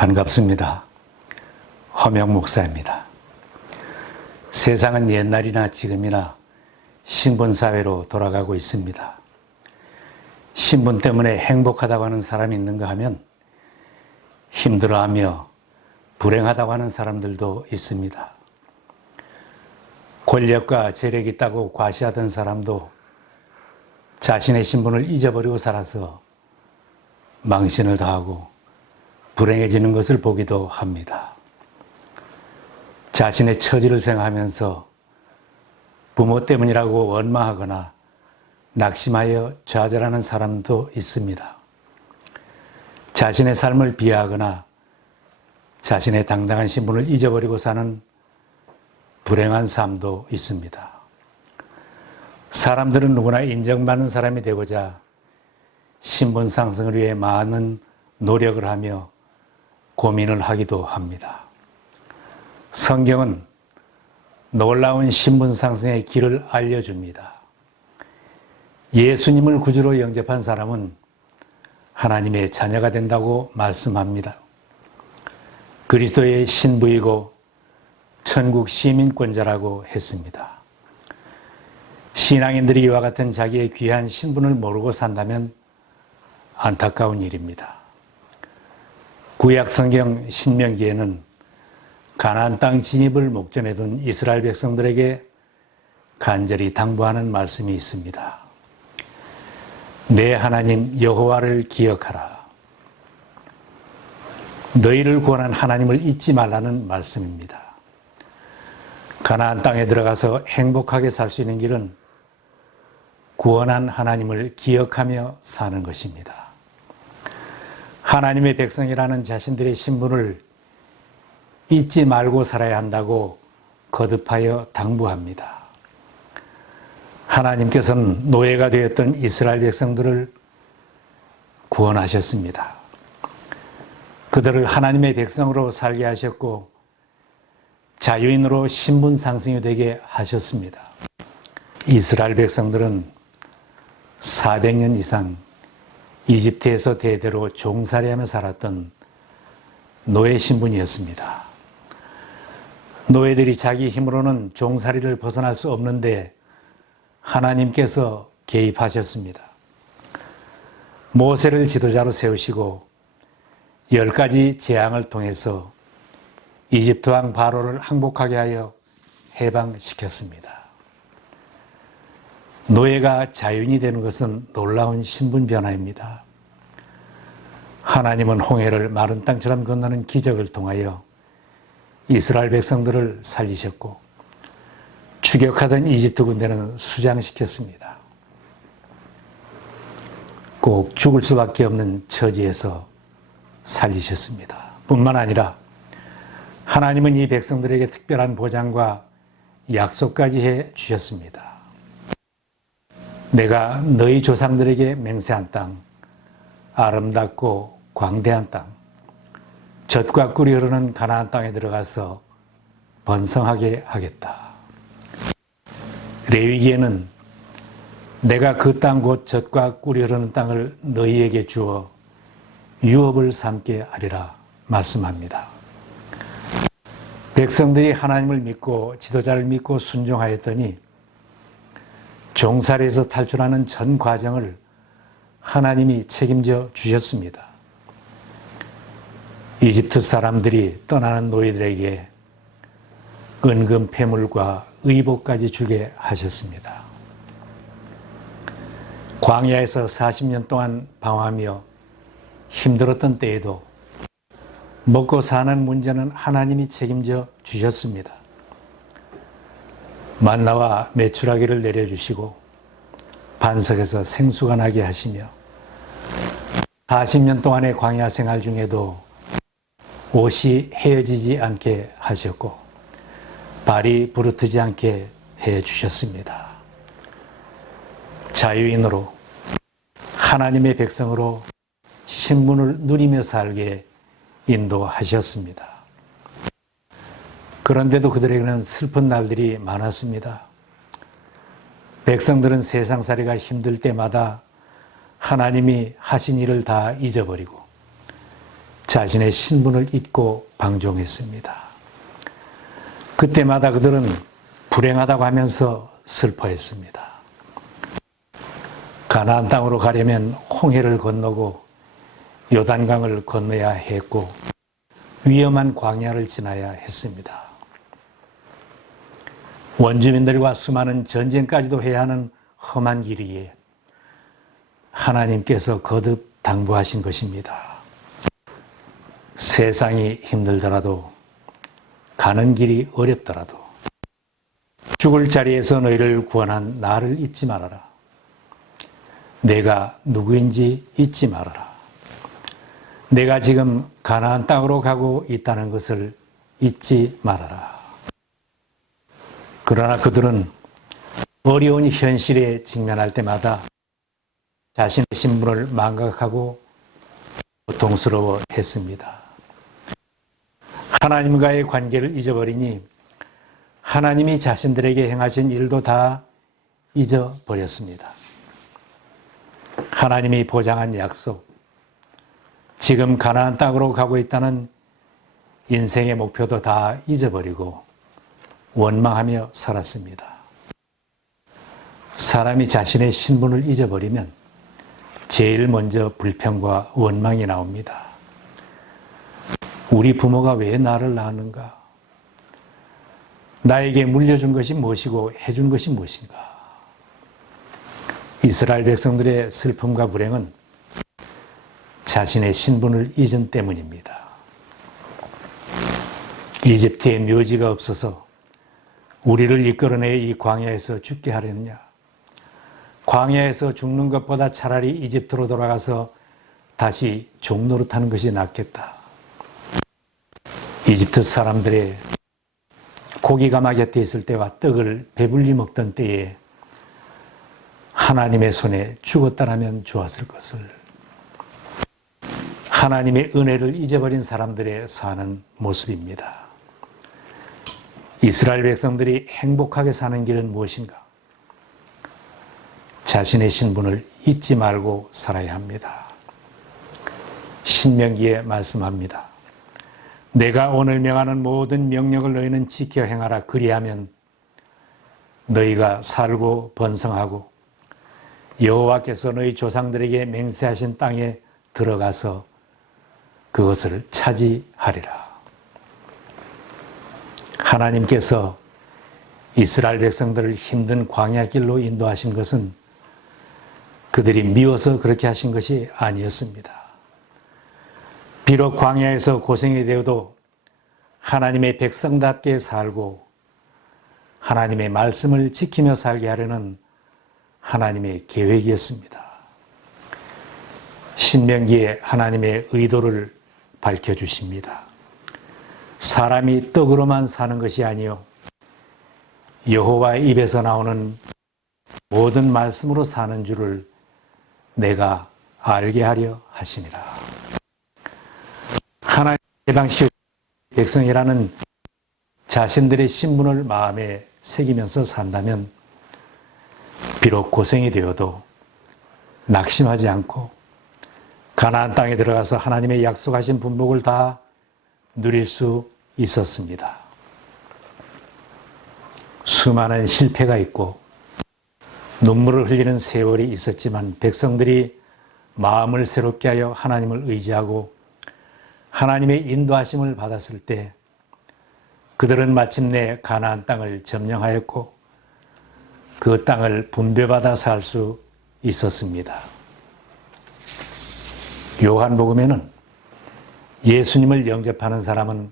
반갑습니다. 허명 목사입니다. 세상은 옛날이나 지금이나 신분사회로 돌아가고 있습니다. 신분 때문에 행복하다고 하는 사람이 있는가 하면 힘들어하며 불행하다고 하는 사람들도 있습니다. 권력과 재력이 있다고 과시하던 사람도 자신의 신분을 잊어버리고 살아서 망신을 당하고 불행해지는 것을 보기도 합니다. 자신의 처지를 생각하면서 부모 때문이라고 원망하거나 낙심하여 좌절하는 사람도 있습니다. 자신의 삶을 비하하거나 자신의 당당한 신분을 잊어버리고 사는 불행한 삶도 있습니다. 사람들은 누구나 인정받는 사람이 되고자 신분 상승을 위해 많은 노력을 하며 고민을 하기도 합니다. 성경은 놀라운 신분 상승의 길을 알려줍니다. 예수님을 구주로 영접한 사람은 하나님의 자녀가 된다고 말씀합니다. 그리스도의 신부이고 천국 시민권자라고 했습니다. 신앙인들이 이와 같은 자기의 귀한 신분을 모르고 산다면 안타까운 일입니다. 구약 성경 신명기에는 가나안 땅 진입을 목전에 둔 이스라엘 백성들에게 간절히 당부하는 말씀이 있습니다. 내 하나님 여호와를 기억하라. 너희를 구원한 하나님을 잊지 말라는 말씀입니다. 가나안 땅에 들어가서 행복하게 살 수 있는 길은 구원한 하나님을 기억하며 사는 것입니다. 하나님의 백성이라는 자신들의 신분을 잊지 말고 살아야 한다고 거듭하여 당부합니다. 하나님께서는 노예가 되었던 이스라엘 백성들을 구원하셨습니다. 그들을 하나님의 백성으로 살게 하셨고 자유인으로 신분 상승이 되게 하셨습니다. 이스라엘 백성들은 400년 이상 이집트에서 대대로 종살이하며 살았던 노예 신분이었습니다. 노예들이 자기 힘으로는 종살이를 벗어날 수 없는데 하나님께서 개입하셨습니다. 모세를 지도자로 세우시고 10가지 재앙을 통해서 이집트 왕 바로를 항복하게 하여 해방시켰습니다. 노예가 자유인이 되는 것은 놀라운 신분 변화입니다. 하나님은 홍해를 마른 땅처럼 건너는 기적을 통하여 이스라엘 백성들을 살리셨고 추격하던 이집트 군대는 수장시켰습니다. 꼭 죽을 수밖에 없는 처지에서 살리셨습니다. 뿐만 아니라 하나님은 이 백성들에게 특별한 보장과 약속까지 해 주셨습니다. 내가 너희 조상들에게 맹세한 땅, 아름답고 광대한 땅, 젖과 꿀이 흐르는 가나안 땅에 들어가서 번성하게 하겠다. 레위기에는 내가 그 땅 곧 젖과 꿀이 흐르는 땅을 너희에게 주어 유업을 삼게 하리라 말씀합니다. 백성들이 하나님을 믿고 지도자를 믿고 순종하였더니 종살이에서 탈출하는 전 과정을 하나님이 책임져 주셨습니다. 이집트 사람들이 떠나는 노예들에게 은금 폐물과 의복까지 주게 하셨습니다. 광야에서 40년 동안 방황하며 힘들었던 때에도 먹고 사는 문제는 하나님이 책임져 주셨습니다. 만나와 메추라기를 내려주시고 반석에서 생수가 나게 하시며 40년 동안의 광야 생활 중에도 옷이 헤어지지 않게 하셨고 발이 부르트지 않게 해주셨습니다. 자유인으로 하나님의 백성으로 신분을 누리며 살게 인도하셨습니다. 그런데도 그들에게는 슬픈 날들이 많았습니다. 백성들은 세상살이가 힘들 때마다 하나님이 하신 일을 다 잊어버리고 자신의 신분을 잊고 방종했습니다. 그때마다 그들은 불행하다고 하면서 슬퍼했습니다. 가나안 땅으로 가려면 홍해를 건너고 요단강을 건너야 했고 위험한 광야를 지나야 했습니다. 원주민들과 수많은 전쟁까지도 해야 하는 험한 길이기에 하나님께서 거듭 당부하신 것입니다. 세상이 힘들더라도, 가는 길이 어렵더라도 죽을 자리에서 너희를 구원한 나를 잊지 말아라. 내가 누구인지 잊지 말아라. 내가 지금 가나안 땅으로 가고 있다는 것을 잊지 말아라. 그러나 그들은 어려운 현실에 직면할 때마다 자신의 신분을 망각하고 고통스러워 했습니다. 하나님과의 관계를 잊어버리니 하나님이 자신들에게 행하신 일도 다 잊어버렸습니다. 하나님이 보장한 약속, 지금 가나안 땅으로 가고 있다는 인생의 목표도 다 잊어버리고 원망하며 살았습니다. 사람이 자신의 신분을 잊어버리면 제일 먼저 불평과 원망이 나옵니다. 우리 부모가 왜 나를 낳았는가? 나에게 물려준 것이 무엇이고 해준 것이 무엇인가? 이스라엘 백성들의 슬픔과 불행은 자신의 신분을 잊은 때문입니다. 이집트에 묘지가 없어서 우리를 이끌어내 이 광야에서 죽게 하려느냐? 광야에서 죽는 것보다 차라리 이집트로 돌아가서 다시 종노릇하는 것이 낫겠다. 이집트 사람들의 고기가 곁에 있을 때와 떡을 배불리 먹던 때에 하나님의 손에 죽었다라면 좋았을 것을. 하나님의 은혜를 잊어버린 사람들의 사는 모습입니다. 이스라엘 백성들이 행복하게 사는 길은 무엇인가? 자신의 신분을 잊지 말고 살아야 합니다. 신명기에 말씀합니다. 내가 오늘 명하는 모든 명령을 너희는 지켜 행하라. 그리하면 너희가 살고 번성하고 여호와께서 너희 조상들에게 맹세하신 땅에 들어가서 그것을 차지하리라. 하나님께서 이스라엘 백성들을 힘든 광야길로 인도하신 것은 그들이 미워서 그렇게 하신 것이 아니었습니다. 비록 광야에서 고생이 되어도 하나님의 백성답게 살고 하나님의 말씀을 지키며 살게 하려는 하나님의 계획이었습니다. 신명기에 하나님의 의도를 밝혀주십니다. 사람이 떡으로만 사는 것이 아니요 여호와의 입에서 나오는 모든 말씀으로 사는 줄을 내가 알게 하려 하시니라. 하나님의 당시 백성이라는 자신들의 신분을 마음에 새기면서 산다면 비록 고생이 되어도 낙심하지 않고 가나안 땅에 들어가서 하나님의 약속하신 분복을 다 누릴 수 있었습니다. 수많은 실패가 있고 눈물을 흘리는 세월이 있었지만 백성들이 마음을 새롭게 하여 하나님을 의지하고 하나님의 인도하심을 받았을 때 그들은 마침내 가나안 땅을 점령하였고 그 땅을 분배받아 살 수 있었습니다. 요한복음에는 예수님을 영접하는 사람은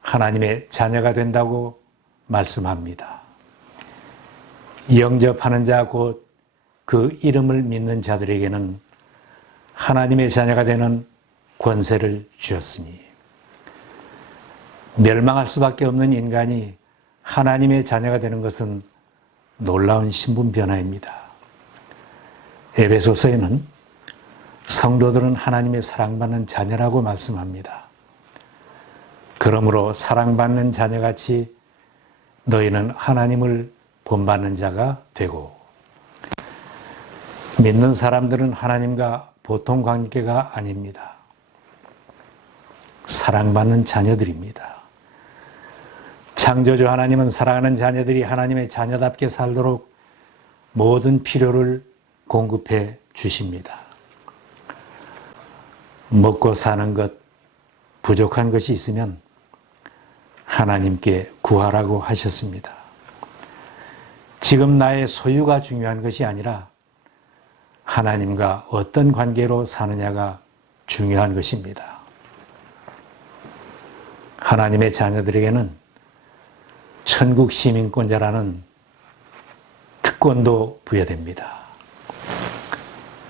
하나님의 자녀가 된다고 말씀합니다. 영접하는 자 곧 그 이름을 믿는 자들에게는 하나님의 자녀가 되는 권세를 주셨으니 멸망할 수밖에 없는 인간이 하나님의 자녀가 되는 것은 놀라운 신분 변화입니다. 에베소서에는 성도들은 하나님의 사랑받는 자녀라고 말씀합니다. 그러므로 사랑받는 자녀같이 너희는 하나님을 본받는 자가 되고 믿는 사람들은 하나님과 보통 관계가 아닙니다. 사랑받는 자녀들입니다. 창조주 하나님은 사랑하는 자녀들이 하나님의 자녀답게 살도록 모든 필요를 공급해 주십니다. 먹고 사는 것, 부족한 것이 있으면 하나님께 구하라고 하셨습니다. 지금 나의 소유가 중요한 것이 아니라 하나님과 어떤 관계로 사느냐가 중요한 것입니다. 하나님의 자녀들에게는 천국 시민권자라는 특권도 부여됩니다.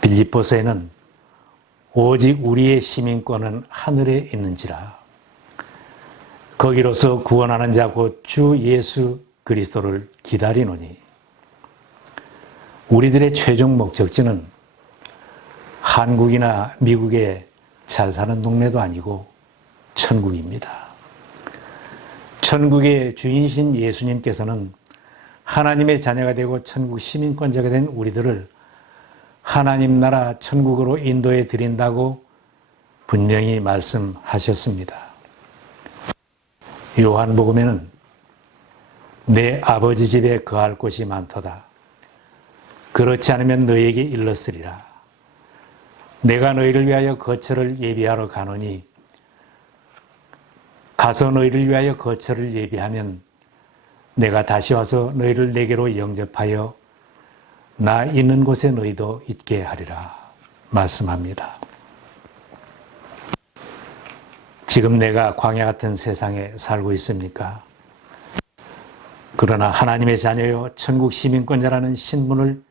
빌립보서에는 오직 우리의 시민권은 하늘에 있는지라 거기로서 구원하는 자 곧 주 예수 그리스도를 기다리노니 우리들의 최종 목적지는 한국이나 미국의 잘 사는 동네도 아니고 천국입니다. 천국의 주인이신 예수님께서는 하나님의 자녀가 되고 천국 시민권자가 된 우리들을 하나님 나라 천국으로 인도해 드린다고 분명히 말씀하셨습니다. 요한복음에는 내 아버지 집에 거할 곳이 많도다. 그렇지 않으면 너에게 일렀으리라. 내가 너희를 위하여 거처를 예비하러 가노니 가서 너희를 위하여 거처를 예비하면 내가 다시 와서 너희를 내게로 영접하여 나 있는 곳에 너희도 있게 하리라 말씀합니다. 지금 내가 광야 같은 세상에 살고 있습니까? 그러나 하나님의 자녀요 천국 시민권자라는 신분을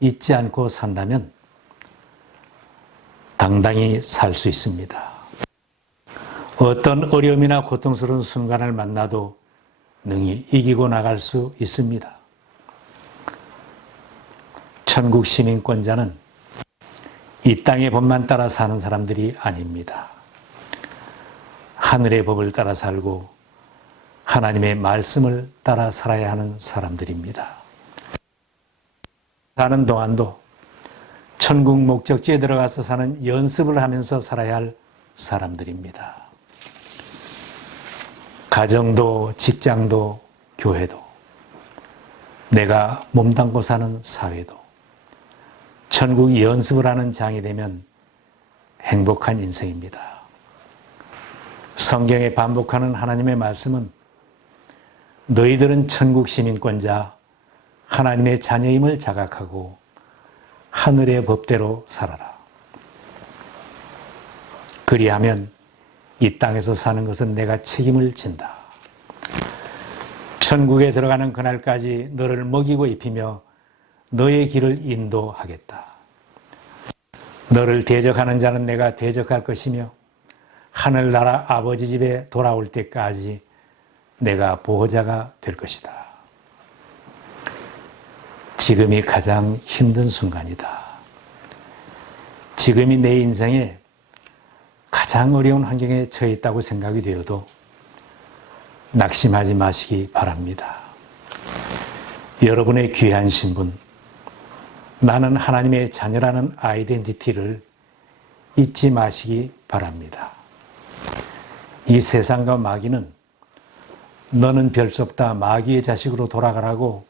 잊지 않고 산다면 당당히 살 수 있습니다. 어떤 어려움이나 고통스러운 순간을 만나도 능히 이기고 나갈 수 있습니다. 천국 시민권자는 이 땅의 법만 따라 사는 사람들이 아닙니다. 하늘의 법을 따라 살고 하나님의 말씀을 따라 살아야 하는 사람들입니다. 사는 동안도 천국 목적지에 들어가서 사는 연습을 하면서 살아야 할 사람들입니다. 가정도 직장도 교회도 내가 몸담고 사는 사회도 천국 연습을 하는 장이 되면 행복한 인생입니다. 성경에 반복하는 하나님의 말씀은 너희들은 천국 시민권자 하나님의 자녀임을 자각하고 하늘의 법대로 살아라. 그리하면 이 땅에서 사는 것은 내가 책임을 진다. 천국에 들어가는 그날까지 너를 먹이고 입히며 너의 길을 인도하겠다. 너를 대적하는 자는 내가 대적할 것이며 하늘나라 아버지 집에 돌아올 때까지 내가 보호자가 될 것이다. 지금이 가장 힘든 순간이다. 지금이 내 인생에 가장 어려운 환경에 처해 있다고 생각이 되어도 낙심하지 마시기 바랍니다. 여러분의 귀한 신분, 나는 하나님의 자녀라는 아이덴티티를 잊지 마시기 바랍니다. 이 세상과 마귀는 너는 별 수 없다, 마귀의 자식으로 돌아가라고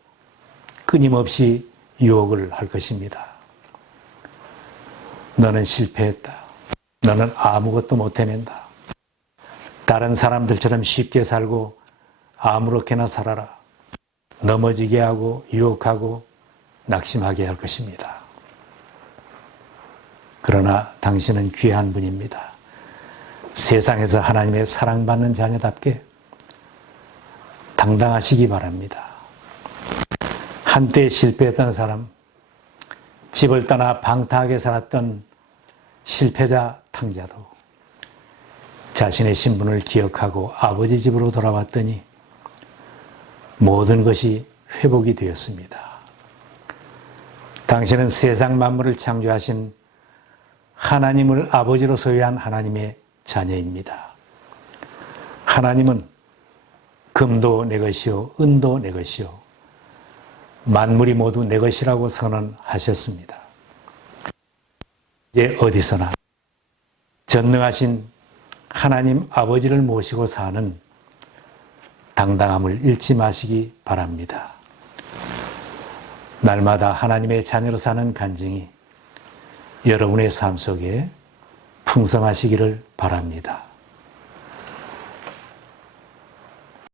끊임없이 유혹을 할 것입니다. 너는 실패했다. 너는 아무것도 못 해낸다. 다른 사람들처럼 쉽게 살고 아무렇게나 살아라. 넘어지게 하고 유혹하고 낙심하게 할 것입니다. 그러나 당신은 귀한 분입니다. 세상에서 하나님의 사랑받는 자녀답게 당당하시기 바랍니다. 한때 실패했던 사람, 집을 떠나 방탕하게 살았던 실패자 탕자도 자신의 신분을 기억하고 아버지 집으로 돌아왔더니 모든 것이 회복이 되었습니다. 당신은 세상 만물을 창조하신 하나님을 아버지로 소유한 하나님의 자녀입니다. 하나님은 금도 내 것이요 은도 내 것이요 만물이 모두 내 것이라고 선언하셨습니다. 이제 어디서나 전능하신 하나님 아버지를 모시고 사는 당당함을 잃지 마시기 바랍니다. 날마다 하나님의 자녀로 사는 간증이 여러분의 삶 속에 풍성하시기를 바랍니다.